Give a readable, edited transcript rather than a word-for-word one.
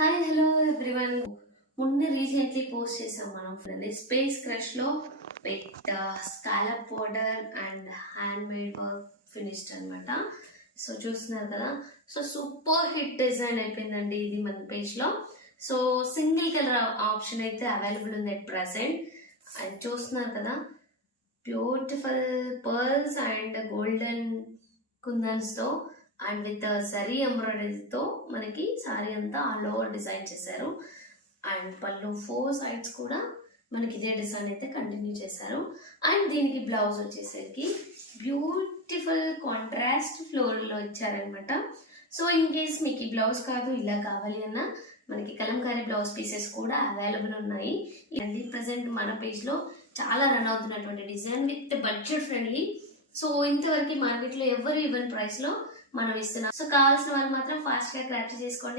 Hi hello everyone. మొన్న recently post చేసాం మనం స్పేస్ క్రష్ లో with scallop border and hand made work finished అనమాట. సో చూస్తున్నారు కదా, సో సూపర్ హిట్ డిజైన్ అయిపోయిందండి ఇది మన పేజ్ లో. సో సింగిల్ కలర్ ఆప్షన్ అయితే అవైలబుల్ ఉంది అట్ ప్రెసెంట్. అండ్ చూస్తున్నారు కదా, బ్యూటిఫుల్ పర్ల్స్ అండ్ గోల్డెన్ కుందన్స్ తో అండ్ విత్ జరీ ఎంబ్రాయిడరీతో మనకి సారీ అంతా ఆల్ ఓవర్ డిజైన్ చేశారు. అండ్ పళ్ళు 4 సైడ్స్ కూడా మనకి ఇదే డిజైన్ అయితే కంటిన్యూ చేశారు. అండ్ దీనికి బ్లౌజ్ వచ్చేసరికి బ్యూటిఫుల్ కాంట్రాస్ట్ ఫ్లోర్ లో ఇచ్చారనమాట. సో ఇన్ కేస్ మీకు ఈ బ్లౌజ్ కాదు ఇలా కావాలి అన్నా మనకి కలంకారీ బ్లౌజ్ పీసెస్ కూడా అవైలబుల్ ఉన్నాయి. ఇది ప్రజెంట్ మన పేజ్ లో చాలా రన్ అవుతున్నటువంటి design with budget friendly. So ఇంతవరకు మార్కెట్ లో ఎవరు ఇవ్వని ప్రైస్ లో మనం ఇస్తున్నాం. సో కావాల్సిన వాళ్ళు మాత్రం ఫాస్ట్ గా క్యాప్చర్ చేసుకోండి.